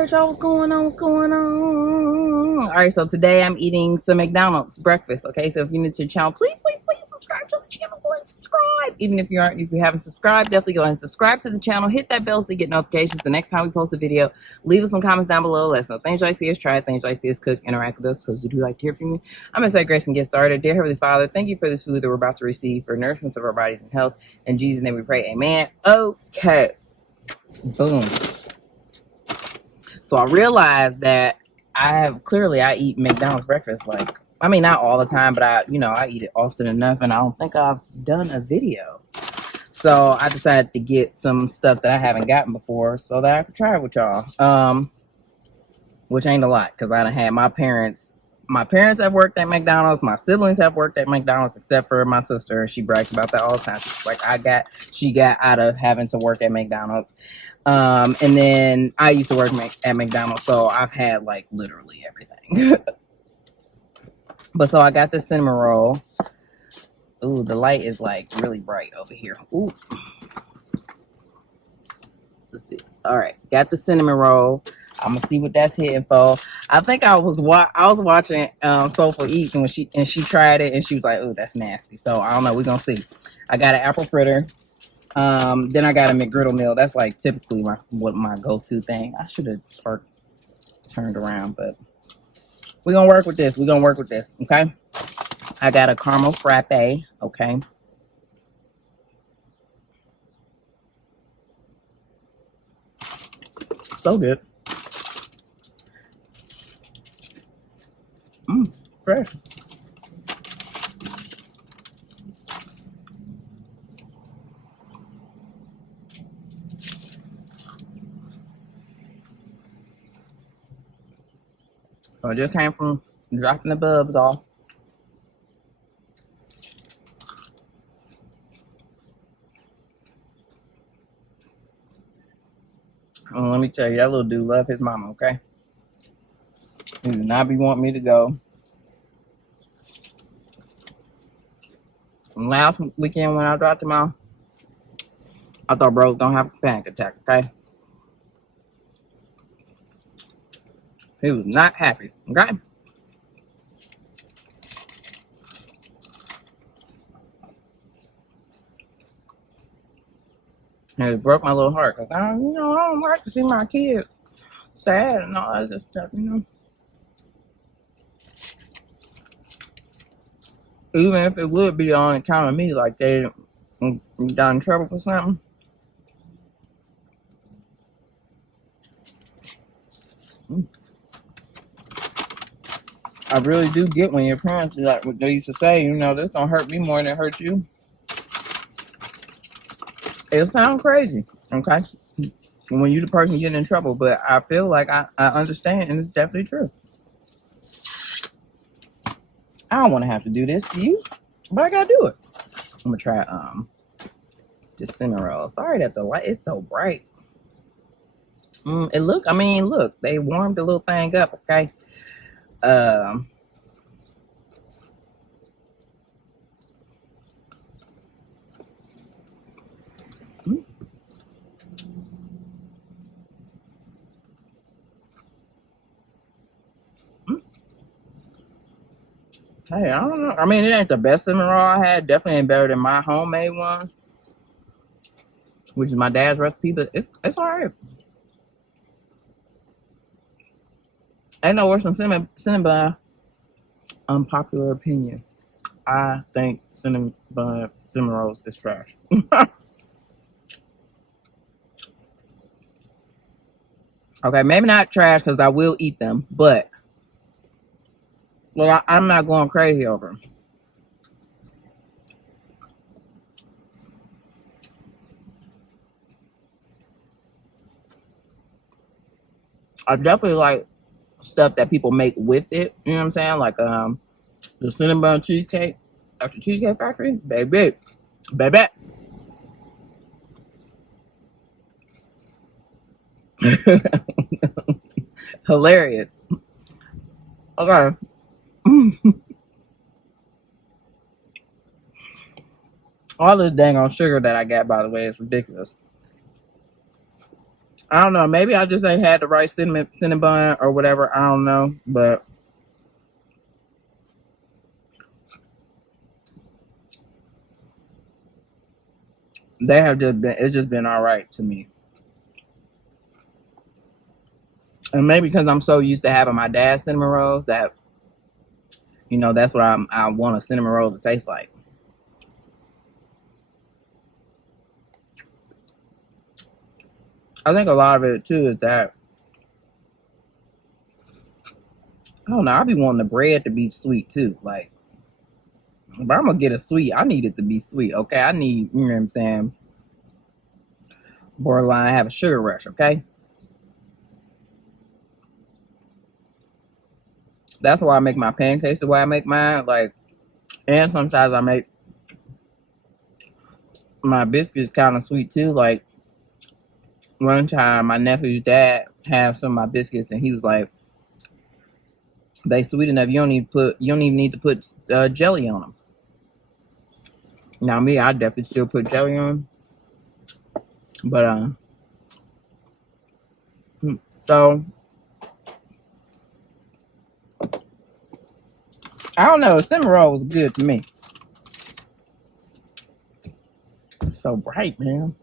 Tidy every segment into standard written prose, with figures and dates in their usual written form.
right, y'all, what's going on? What's going on? All right, so today I'm eating some McDonald's breakfast. Okay, so if you're new to the channel, please subscribe to the channel. Go ahead and subscribe. Even if you haven't subscribed, definitely go ahead and subscribe to the channel. Hit that bell so you get notifications the next time we post a video. Leave us some comments down below. Let us know things you like to see us try, things you like to see us cook, interact with us, because we do like to hear from you. I'm gonna say grace and get started. Dear Heavenly Father, thank you for this food that we're about to receive for nourishment of our bodies and health. In Jesus' name we pray, amen. Okay, boom. So I realized that I eat McDonald's breakfast, like, I mean, not all the time, but I eat it often enough, and I don't think I've done a video. So I decided to get some stuff that I haven't gotten before so that I could try it with y'all. Which ain't a lot, because I done had my parents have worked at McDonald's, my siblings have worked at McDonald's, except for my sister. She brags about that all the time. She's like, she got out of having to work at McDonald's. And then I used to work at McDonald's, so I've had like literally everything. But so I got this cinnamon roll. Ooh, the light is like really bright over here. Ooh. Let's see. All right, got the cinnamon roll. I'm gonna see what that's hitting for. I think I was watching Soulful Eats, and she tried it and she was like, "Oh, that's nasty." So I don't know. We're gonna see. I got an apple fritter. Then I got a McGriddle meal. That's like typically my go-to thing. I should have turned around, but we're gonna work with this. Okay. I got a caramel frappe. Okay. So good. Fresh. So I just came from dropping the bubs off. Let me tell you, that little dude love his mama, okay? He do not be wanting me to go. Last weekend when I dropped him off, I thought bro was gonna have a panic attack, okay? He was not happy, okay? And it broke my little heart, because I don't like to see my kids sad and all that stuff, Even if it would be on account of me, like they got in trouble for something. I really do get when your parents, like what they used to say, this gonna hurt me more than it hurt you. It sounds crazy, okay? When you the person getting in trouble, but I feel like I understand, and it's definitely true. I don't want to have to do this to you, but I gotta do it. I'm gonna try this cinnamon roll. Sorry that the light is so bright. Look, they warmed the little thing up, okay? Hey, I don't know. I mean, it ain't the best cinnamon roll I had. Definitely ain't better than my homemade ones, which is my dad's recipe, but it's all right. Ain't no worse than cinnamon bun. Unpopular opinion. I think cinnamon rolls is trash. Okay, maybe not trash because I will eat them, but look, I'm not going crazy over them. I definitely like stuff that people make with it. You know what I'm saying? Like the cinnamon cheesecake after Cheesecake Factory, baby. Hilarious. Okay. All this dang on sugar that I got, by the way, is ridiculous. I don't know. Maybe I just ain't had the right cinnamon or whatever. I don't know, but they have just been. It's just been all right to me. And maybe because I'm so used to having my dad's cinnamon rolls that, that's what I want a cinnamon roll to taste like. I think a lot of it too is that, I don't know, I be wanting the bread to be sweet too. Like, if I'm gonna get a sweet, I need it to be sweet. Okay, I need, you know what I'm saying, borderline have a sugar rush. Okay, that's why I make my pancakes the way I make mine. Like, and sometimes I make my biscuits kind of sweet too. Like, one time my nephew's dad had some of my biscuits and he was like, they sweet enough, you don't even need to put jelly on them. Now me, I definitely still put jelly on them. But so I don't know, the cinnamon roll was good to me. It's so bright, man.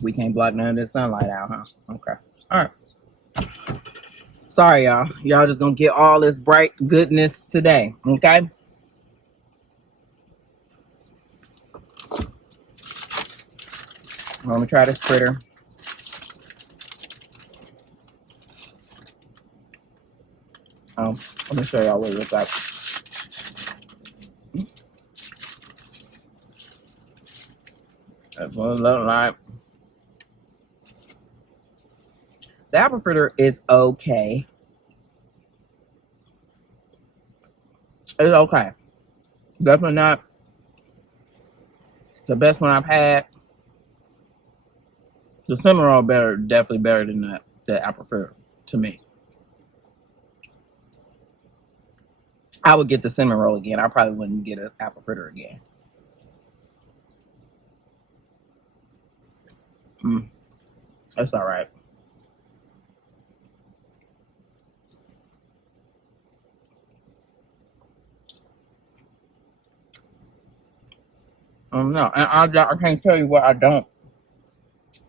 We can't block none of this sunlight out, huh? Okay. All right. Sorry, y'all. Y'all just gonna get all this bright goodness today, okay? Let me try this fritter. Let me show y'all what it looks like. That's what it looks like. The apple fritter is okay. It's okay. Definitely not the best one I've had. The cinnamon roll definitely better than the apple fritter to me. I would get the cinnamon roll again. I probably wouldn't get an apple fritter again. That's all right. No, and I can't tell you what I don't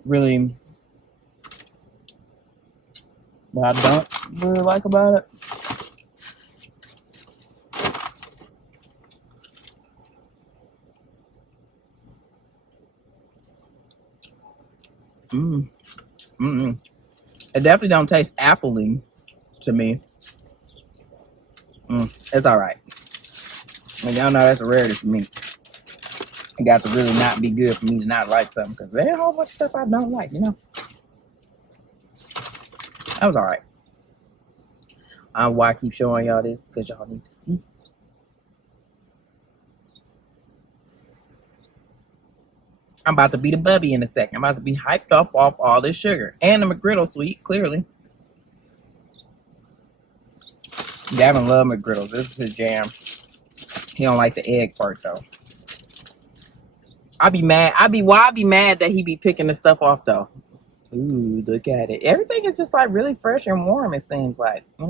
really like about it. It definitely don't taste appley to me. It's all right. And y'all know that's a rarity for me. It got to really not be good for me to not like something because there's a whole bunch of stuff I don't like, That was all right. Why I keep showing y'all this because y'all need to see. I'm about to be the bubby in a second. I'm about to be hyped up off all this sugar. And the McGriddle sweet, clearly. Gavin love McGriddles. This is his jam. He don't like the egg part, though. I be mad that he be picking the stuff off, though. Ooh, look at it. Everything is just, like, really fresh and warm, it seems like, I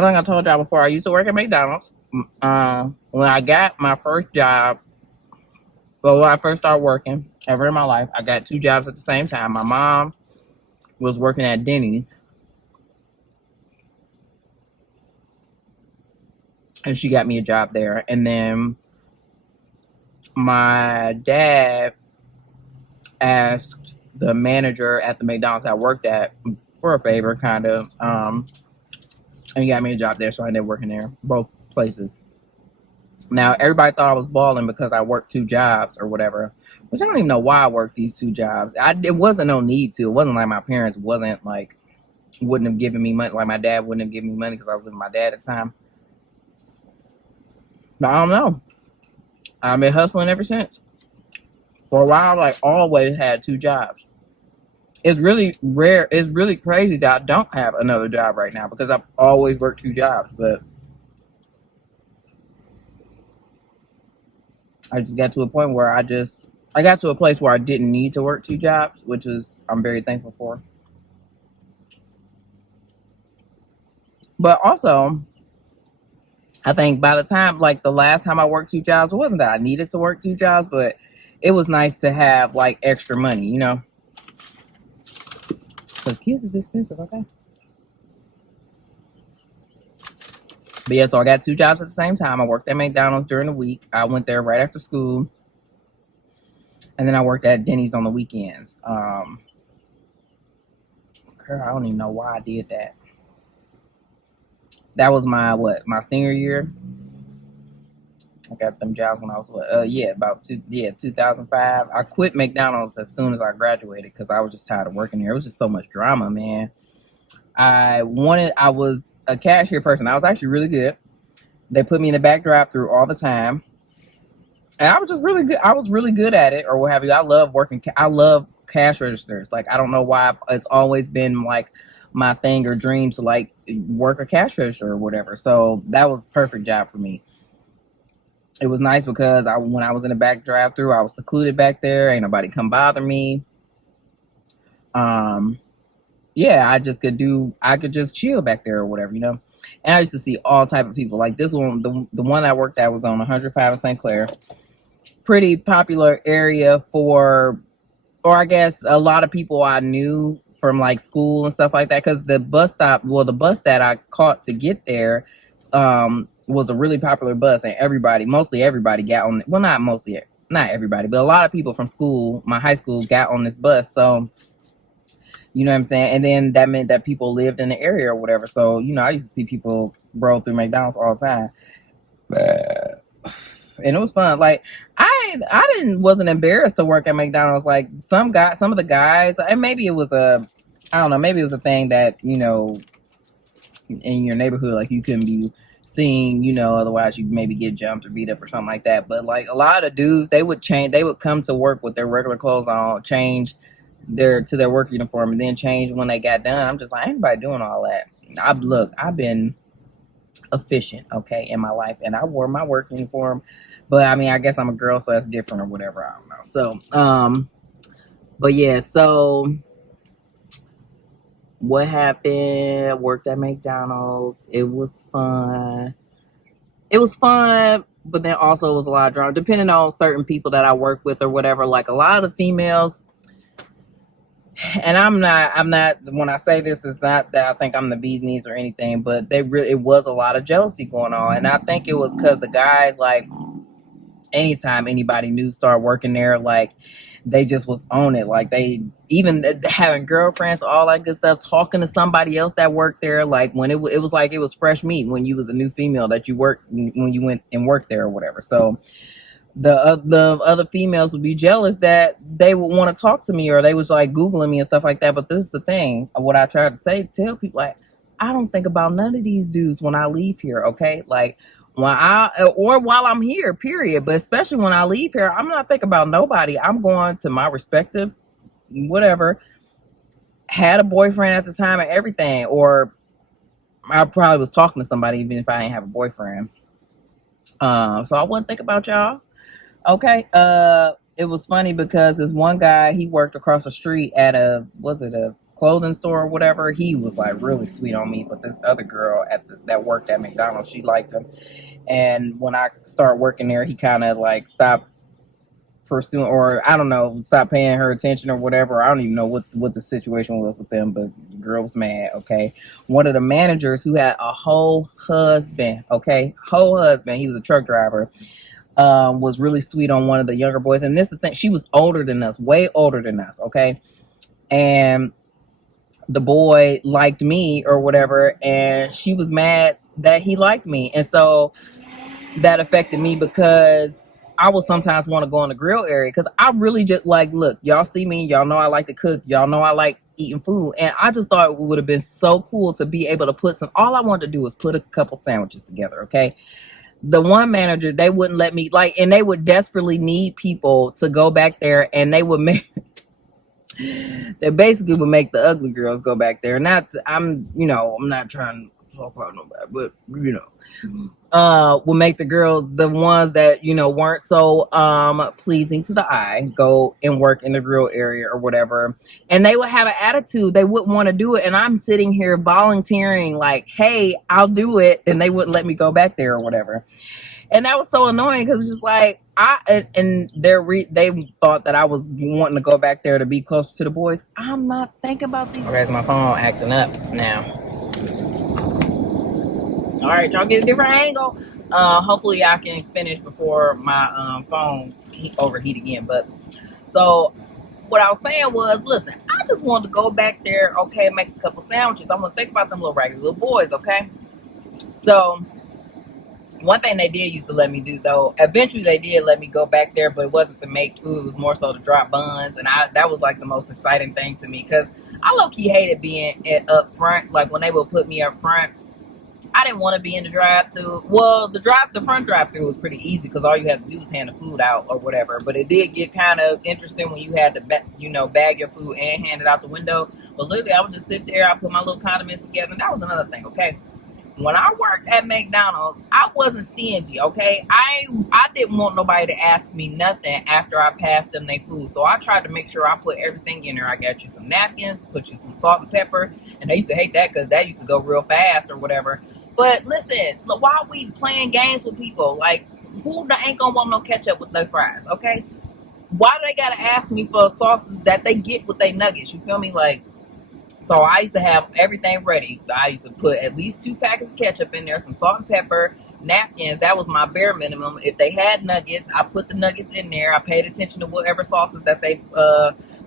think I told y'all before, I used to work at McDonald's. When I got my first job, when I first started working ever in my life, I got 2 jobs at the same time. My mom was working at Denny's. And she got me a job there. And then my dad asked the manager at the McDonald's I worked at for a favor, kind of. And he got me a job there, so I ended up working there, both places. Now, everybody thought I was balling because I worked 2 jobs or whatever, which I don't even know why I worked these 2 jobs. It wasn't no need to. It wasn't like my parents wouldn't have given me money, like my dad wouldn't have given me money because I was living with my dad at the time. But I don't know. I've been hustling ever since. For a while, I always had 2 jobs. it's really rare. It's really crazy that I don't have another job right now because I've always worked 2 jobs. But I just got to a point where I got to a place where I didn't need to work 2 jobs, which is I'm very thankful for. But also, I think by the time, like the last time I worked 2 jobs, it wasn't that I needed to work 2 jobs, but it was nice to have like extra money, you know? Because kids is expensive, okay? But yeah, so I got 2 jobs at the same time. I worked at McDonald's during the week. I went there right after school. And then I worked at Denny's on the weekends. Girl, I don't even know why I did that. That was my senior year. I got them jobs when I was 2005. I quit McDonald's as soon as I graduated because I was just tired of working there. It was just so much drama, man. I was a cashier person. I was actually really good. They put me in the back drive-through all the time. And I was just really good. I was really good at it or what have you. I love cash registers. Like, I don't know why it's always been like my thing or dream to like work a cash register or whatever. So that was a perfect job for me. It was nice because when I was in the back drive-through, I was secluded back there. Ain't nobody come bother me. Yeah, I could just chill back there or whatever, you know. And I used to see all type of people. Like this one, the one I worked at was on 105 in St. Clair. Pretty popular area or I guess a lot of people I knew from like school and stuff like that. Because the bus that I caught to get there, was a really popular bus, and mostly everybody got on. Well, not everybody, but a lot of people from school, my high school, got on this bus. So, you know what I'm saying? And then that meant that people lived in the area or whatever. So, you know, I used to see people roll through McDonald's all the time. And it was fun. Like I wasn't embarrassed to work at McDonald's. Like some of the guys, and maybe it was a thing that, you know, in your neighborhood, like you couldn't be seen, you know, otherwise you maybe get jumped or beat up or something like that. But like a lot of dudes, they would come to work with their regular clothes on, change to their work uniform, and then change when they got done. I'm just like, ain't nobody doing all that. I've been efficient, okay, in my life, and I wore my work uniform, but I mean, I guess I'm a girl, so that's different or whatever. I don't know. So, but yeah, so what happened? Worked at McDonald's. It was fun. But then also it was a lot of drama, depending on certain people that I work with or whatever. Like a lot of the females, and I'm not, when I say this, it's not that I think I'm the bee's knees or anything, but it was a lot of jealousy going on. And I think it was because the guys, like, anytime anybody new started working there, like, they just was on it. Like, they even having girlfriends, all that good stuff, talking to somebody else that worked there. Like, when it was like it was fresh meat when you was a new female that you worked, when you went and worked there or whatever. So the other females would be jealous that they would want to talk to me, or they was like Googling me and stuff like that. But this is the thing, what I try to tell people, like, I don't think about none of these dudes when I leave here, okay? Like, while I'm here, period. But especially when I leave here, I'm not thinking about nobody. I'm going to my respective whatever. Had a boyfriend at the time and everything, or I probably was talking to somebody even if I didn't have a boyfriend. So I wouldn't think about y'all. Okay. It was funny because this one guy, he worked across the street at a clothing store or whatever. He was like really sweet on me, but this other girl that worked at McDonald's, she liked him. And when I started working there, he kind of like stopped pursuing, or I don't know, stopped paying her attention or whatever. I don't even know what the situation was with them, but the girl was mad. Okay. One of the managers, who had a whole husband, he was a truck driver, was really sweet on one of the younger boys. And this is the thing, she was older than us, way older than us, okay? And the boy liked me or whatever, and she was mad that he liked me. And so that affected me because I would sometimes want to go in the grill area, because I really just like, look, y'all see me, y'all know I like to cook, y'all know I like eating food, and I just thought it would have been so cool to be able to all I wanted to do was put a couple sandwiches together, okay? The one manager, they wouldn't let me, like, and they would desperately need people to go back there, and they would make That basically would make the ugly girls go back there. Not, I'm not trying to talk about nobody, but will make the girls, the ones that weren't so pleasing to the eye, go and work in the grill area or whatever, and they would have an attitude. They wouldn't want to do it, and I'm sitting here volunteering like, hey, I'll do it, and they wouldn't let me go back there or whatever. And that was so annoying because it's just like they thought that I was wanting to go back there to be closer to the boys. I'm not thinking about these. Okay, so my phone acting up now. All right, y'all get a different angle. Hopefully I can finish before my phone overheat again. But so what I was saying was, listen, I just wanted to go back there, okay, make a couple sandwiches. I'm gonna think about them little raggedy little boys, okay? So one thing they did used to let me do, though, eventually they did let me go back there, but it wasn't to make food. It was more so to drop buns, and that was like the most exciting thing to me because I low-key hated being up front. Like when they would put me up front, I didn't want to be in the drive-through. Well, the front drive-through was pretty easy because all you had to do was hand the food out or whatever. But it did get kind of interesting when you had to, bag your food and hand it out the window. But literally, I would just sit there. I put my little condiments together, and that was another thing. Okay, when I worked at McDonald's, I wasn't stingy. Okay, I didn't want nobody to ask me nothing after I passed them their food. So I tried to make sure I put everything in there. I got you some napkins, put you some salt and pepper, and I used to hate that because that used to go real fast or whatever. But listen, why are we playing games with people? Like, who ain't gonna want no ketchup with no fries, okay? Why do they gotta ask me for sauces that they get with their nuggets? You feel me? Like, so I used to have everything ready. I used to put at least 2 packets of ketchup in there, some salt and pepper, napkins. That was my bare minimum. If they had nuggets, I put the nuggets in there. I paid attention to whatever sauces that they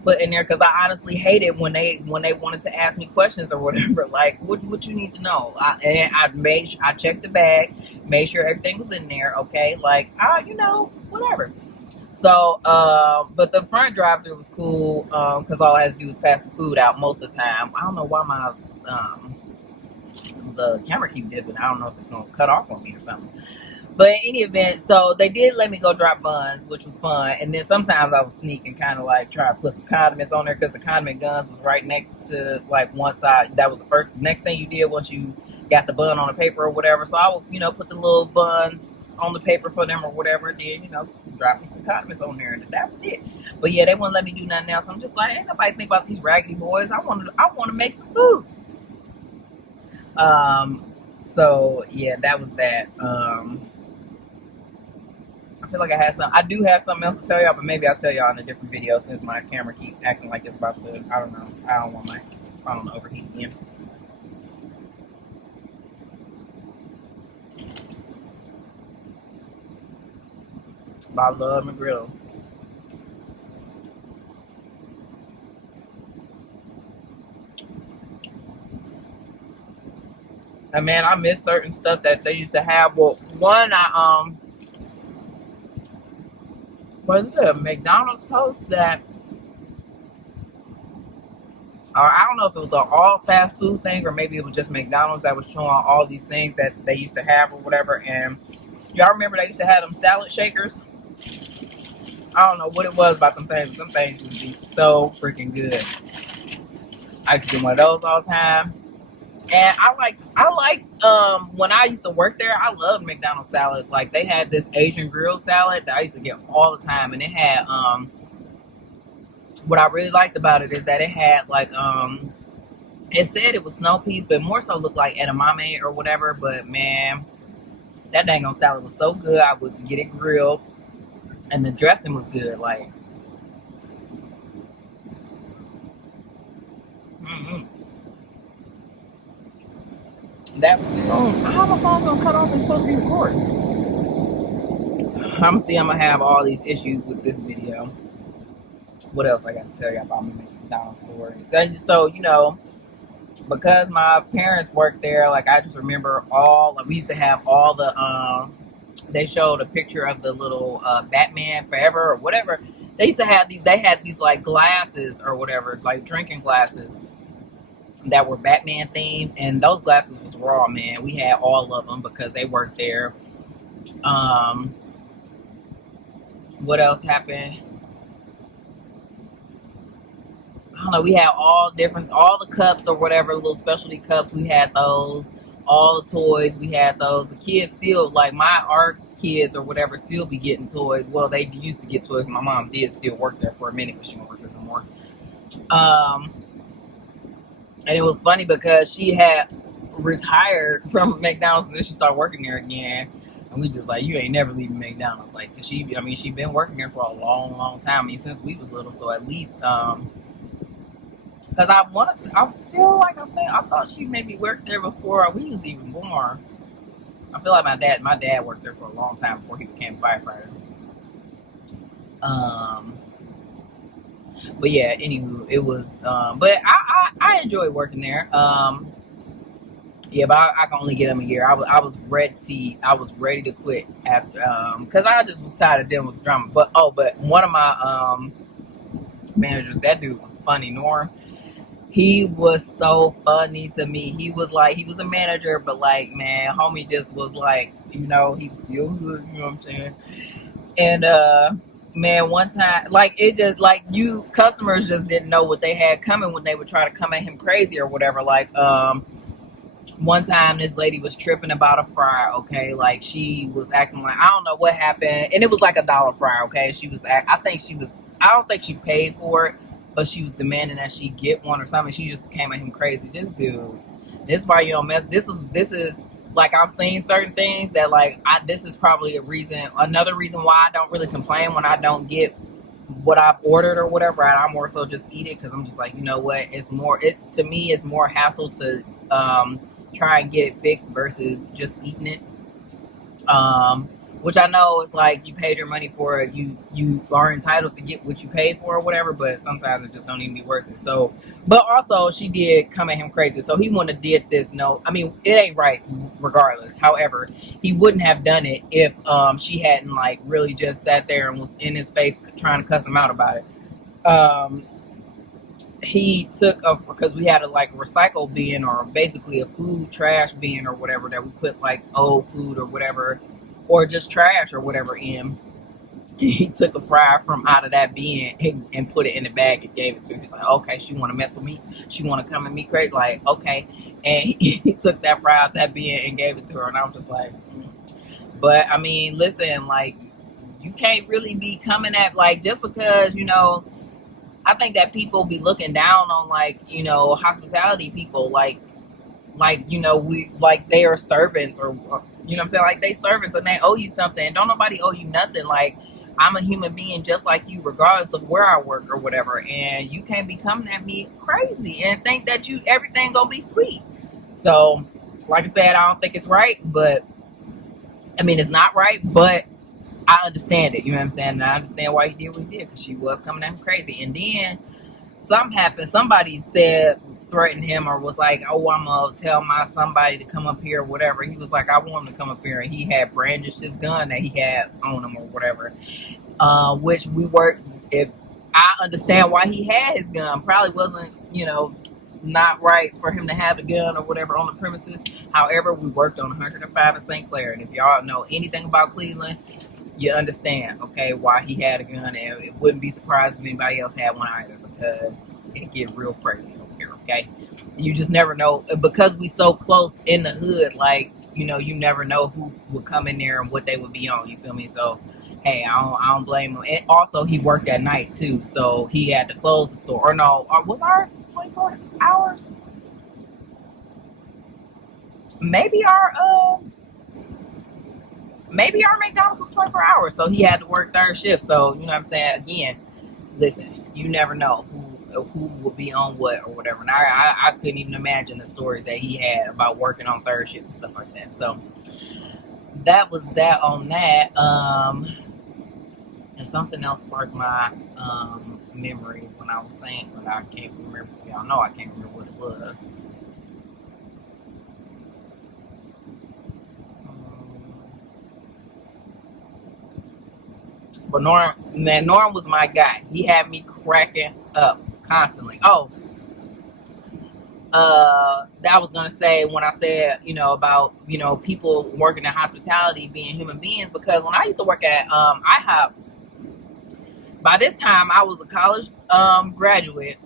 put in there because I honestly hated when they wanted to ask me questions or whatever. Like, what you need to know? I checked the bag, made sure everything was in there. Okay, like whatever. So, but the front drive-thru was cool because all I had to do was pass the food out most of the time. I don't know why my the camera keep dipping. I don't know if it's gonna cut off on me or something. But in any event, so they did let me go drop buns, which was fun. And then sometimes I would sneak and kind of like try to put some condiments on there because the condiment guns was right next to like one side. That was the first next thing you did once you got the bun on the paper or whatever. So I would, put the little buns on the paper for them or whatever. Then, drop me some condiments on there, and that was it. But yeah, they wouldn't let me do nothing else. I'm just like, ain't nobody think about these raggedy boys. I want to make some food. So yeah, that was that. I feel like I do have something else to tell y'all, but maybe I'll tell y'all in a different video since my camera keeps acting like it's about to, I don't know. I don't want my phone to overheat again. But I love my grill. And man, I miss certain stuff that they used to have. Well, one, was it a McDonald's post that, or I don't know if it was an all fast food thing or maybe it was just McDonald's that was showing all these things that they used to have or whatever. And y'all remember they used to have them salad shakers? I don't know what it was about them things. Some things would be so freaking good. I used to do one of those all the time. And I liked when I used to work there, I loved McDonald's salads. Like they had this Asian grill salad that I used to get all the time, and it had what I really liked about it is that it had like it said it was snow peas, but more so looked like edamame or whatever. But man, that dang on salad was so good. I would get it grilled, and the dressing was good. Like, that was good. How my phone gonna cut off? It's supposed to be recording. I'm gonna have all these issues with this video. What else I got to tell you about my McDonald's story? So because my parents worked there, like I just remember we used to have all the they showed a picture of the little Batman Forever or whatever. They used to have these. They had these like glasses or whatever, like drinking glasses that were Batman themed, and those glasses was raw, man. We had all of them because they worked there. What else happened? don't know, we had all the cups or whatever, little specialty cups, we had those. All the toys, we had those. The kids still, like our kids or whatever, still be getting toys. Well, they used to get toys. My mom did still work there for a minute, but she don't work there no more. And it was funny because she had retired from McDonald's and then she started working there again. And we just like, you ain't never leaving McDonald's. Like, cause she been working there for a long, long time. I mean, since we was little. So at least, cause I thought she maybe worked there before we was even born. I feel like my dad worked there for a long time before he became a firefighter. But yeah, anywho, it was, but I enjoyed working there. Yeah, but I can only get them a year. I was ready to quit after, cause I just was tired of dealing with the drama. But one of my, managers, that dude was funny, Norm. He was so funny to me. He was a manager, but like, man, homie just was like, he was still good, you know what I'm saying? And, man, one time, like, it just, like, customers just didn't know what they had coming when they would try to come at him crazy or whatever. Like, one time this lady was tripping about a fry, okay? Like, she was acting like, I don't know what happened. And it was like $1 fry, okay? I don't think she paid for it, but she was demanding that she get one or something. She just came at him crazy. Just, dude, this is why you don't mess. This is like, I've seen certain things that, like, this is probably another reason why I don't really complain when I don't get what I've ordered or whatever. I more so just eat it because I'm just like, you know what? To me, it's more hassle to try and get it fixed versus just eating it. Which I know it's like you paid your money for it, you are entitled to get what you paid for or whatever, but sometimes it just don't even be worth it. So, but also she did come at him crazy, so he wouldn't have did this. No, I mean, it ain't right regardless. However, he wouldn't have done it if she hadn't like really just sat there and was in his face trying to cuss him out about it. He took because we had a like recycle bin or basically a food trash bin or whatever that we put like old food or whatever, or just trash or whatever in. He took a fry from out of that bin and put it in the bag and gave it to her. He's like, okay, she want to mess with me? She want to come at me crazy? Like, okay. And he took that fry out that bin and gave it to her. And I was just like, But, I mean, listen, like, you can't really be coming at, like, just because, I think that people be looking down on, like, hospitality people, like, we, like, they are servants or you know what I'm saying? Like, they servants and they owe you something. Don't nobody owe you nothing. Like, I'm a human being just like you, regardless of where I work or whatever. And you can't be coming at me crazy and think that everything gonna be sweet. So, like I said, I don't think it's right, but I mean, it's not right, but I understand it. You know what I'm saying? And I understand why he did what he did, because she was coming at him crazy. And then something happened. Somebody threatened him or was like, oh, I'm gonna tell somebody to come up here or whatever. He was like, I want him to come up here, and he had brandished his gun that he had on him or whatever, which if I understand why he had his gun. Probably wasn't not right for him to have a gun or whatever on the premises. However, we worked on 105 in St. Clair, and if y'all know anything about Cleveland, you understand, okay, why he had a gun. And it wouldn't be surprised if anybody else had one either, because it get real crazy over here, okay? You just never know, because we so close in the hood, like, you never know who would come in there and what they would be on, you feel me? So, hey, I don't blame him. And also, he worked at night, too, so he had to close the store. Or no, was ours 24 hours? Maybe our McDonald's was 24 hours, so he had to work third shift. So, you know what I'm saying? Again, listen, you never know who will be on what or whatever. And I couldn't even imagine the stories that he had about working on third shift and stuff like that. So, that was that on that. And something else sparked my memory when I was saying, but I can't remember. Y'all know I can't remember what it was. But Norm was my guy. He had me cracking up constantly. Oh, that I was gonna say when I said, about, people working in hospitality being human beings, because when I used to work at IHOP, by this time I was a college graduate.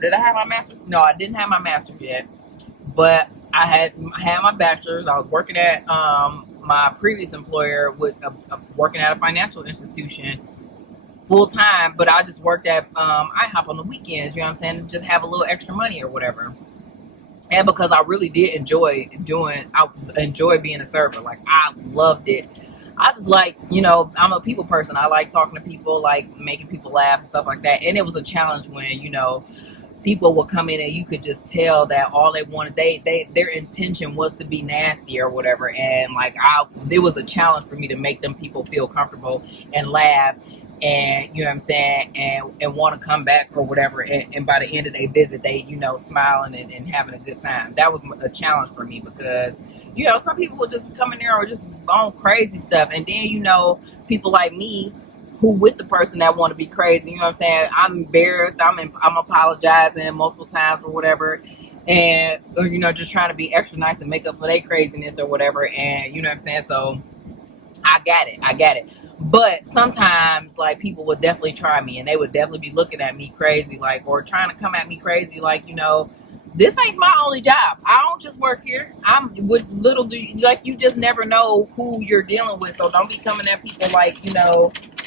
Did I have my master's? No, I didn't have my master's yet, but I had my bachelor's. I was working at my previous employer with working at a financial institution full time, but I just worked at IHOP on the weekends. You know what I'm saying? To just have a little extra money or whatever. And because I really did enjoy being a server. Like, I loved it. I just like, I'm a people person. I like talking to people, like making people laugh and stuff like that. And it was a challenge when, people would come in and you could just tell that all they wanted, their intention was to be nasty or whatever. And like, it was a challenge for me to make them people feel comfortable and laugh. And you know what I'm saying, and want to come back or whatever, and by the end of their visit they smiling and having a good time. That was a challenge for me because some people would just come in there or just on crazy stuff, and then people like me who with the person that want to be crazy, what I'm saying, I'm embarrassed, I'm apologizing multiple times or whatever, and or just trying to be extra nice to make up for their craziness or whatever. And what I'm saying, so I got it. But sometimes, like, people would definitely try me, and they would definitely be looking at me crazy, like, or trying to come at me crazy, like, this ain't my only job. I don't just work here. You just never know who you're dealing with, so don't be coming at people like,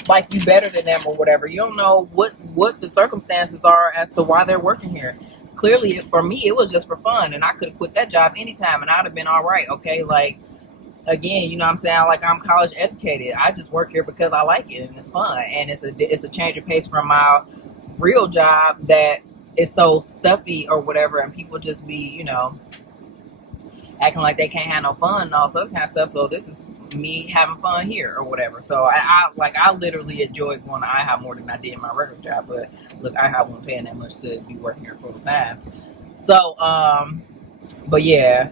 like you better than them or whatever. You don't know what the circumstances are as to why they're working here. Clearly, for me, it was just for fun, and I could have quit that job anytime, and I'd have been all right, okay? Like, again, what I'm saying, like, I'm college educated. I just work here because I like it and it's fun, and it's a change of pace from my real job that is so stuffy or whatever, and people just be acting like they can't have no fun and all this other kind of stuff. So this is me having fun here or whatever. So I literally enjoyed going to IHOP more than I did my regular job. But look, IHOP wasn't paying that much to be working here full time. So but yeah,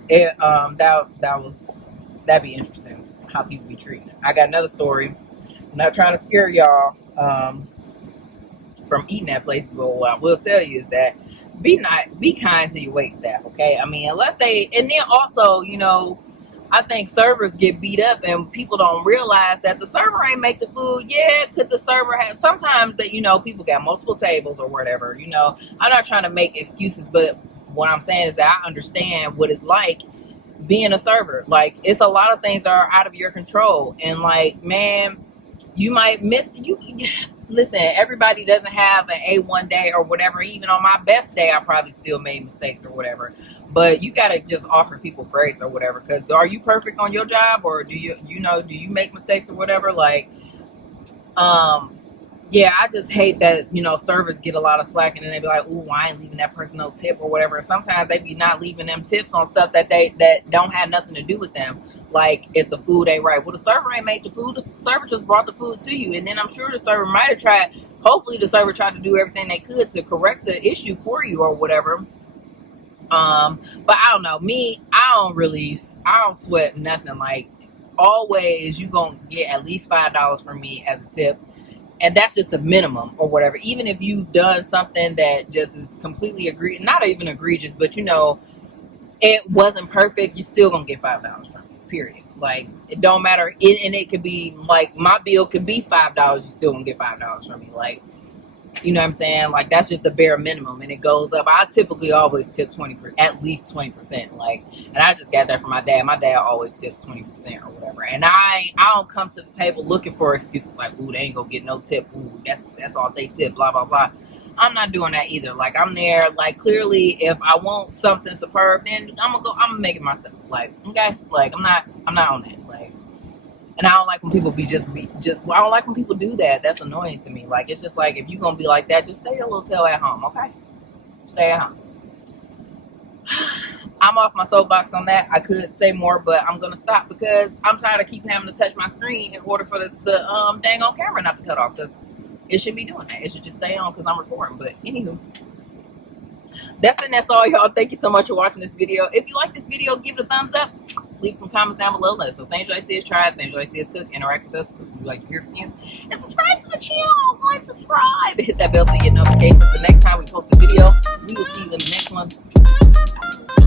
that'd be interesting how people be treating it. I got another story. I'm not trying to scare y'all from eating at places, but what I will tell you is that be kind to your wait staff, okay? I mean, unless and then also, I think servers get beat up and people don't realize that the server ain't make the food. Yeah, could the server have, sometimes that, people got multiple tables or whatever, I'm not trying to make excuses, but what I'm saying is that I understand what it's like being a server. Like, it's a lot of things that are out of your control, and like, man, you might miss listen, everybody doesn't have an A1 day or whatever. Even on my best day, I probably still made mistakes or whatever, but you gotta just offer people grace or whatever, because are you perfect on your job, or do you make mistakes or whatever? Like, yeah, I just hate that, servers get a lot of slack, and then they be like, ooh, I ain't leaving that person no tip or whatever. And sometimes they be not leaving them tips on stuff that don't have nothing to do with them. Like, if the food ain't right. Well, the server ain't made the food. The server just brought the food to you. And then I'm sure the server might have hopefully the server tried to do everything they could to correct the issue for you or whatever. But I don't know. Me, I don't sweat nothing. Like, always, you gonna get at least $5 from me as a tip. And that's just the minimum or whatever. Even if you've done something that just is completely not even egregious, but it wasn't perfect, you're still going to get $5 from me, period. Like, it don't matter. And it could be, like, my bill could be $5, you're still going to get $5 from me. Like, you know what I'm saying? Like, that's just the bare minimum, and it goes up. I typically always tip at least 20%. Like, and I just got that from my dad. My dad always tips 20% or whatever. And I don't come to the table looking for excuses like, ooh, they ain't gonna get no tip. Ooh, that's all they tip. Blah blah blah. I'm not doing that either. Like, I'm there. Like, clearly, if I want something superb, then I'm gonna make it myself. Like, okay. Like, I'm not on that. Like. And I don't like when people I don't like when people do that. That's annoying to me. Like, it's just like, if you're going to be like that, just stay your little tail at home, okay? Stay at home. I'm off my soapbox on that. I could say more, but I'm going to stop because I'm tired of keep having to touch my screen in order for the dang on camera not to cut off, because it should be doing that. It should just stay on because I'm recording. But anywho, that's all, y'all. Thank you so much for watching this video. If you like this video, give it a thumbs up. Leave some comments down below. Let us know things you like to see us try, things you like to see us cook, interact with us, we'd like to hear from you. And subscribe to the channel. Like, subscribe, and hit that bell so you get notifications the next time we post a video. We will see you in the next one.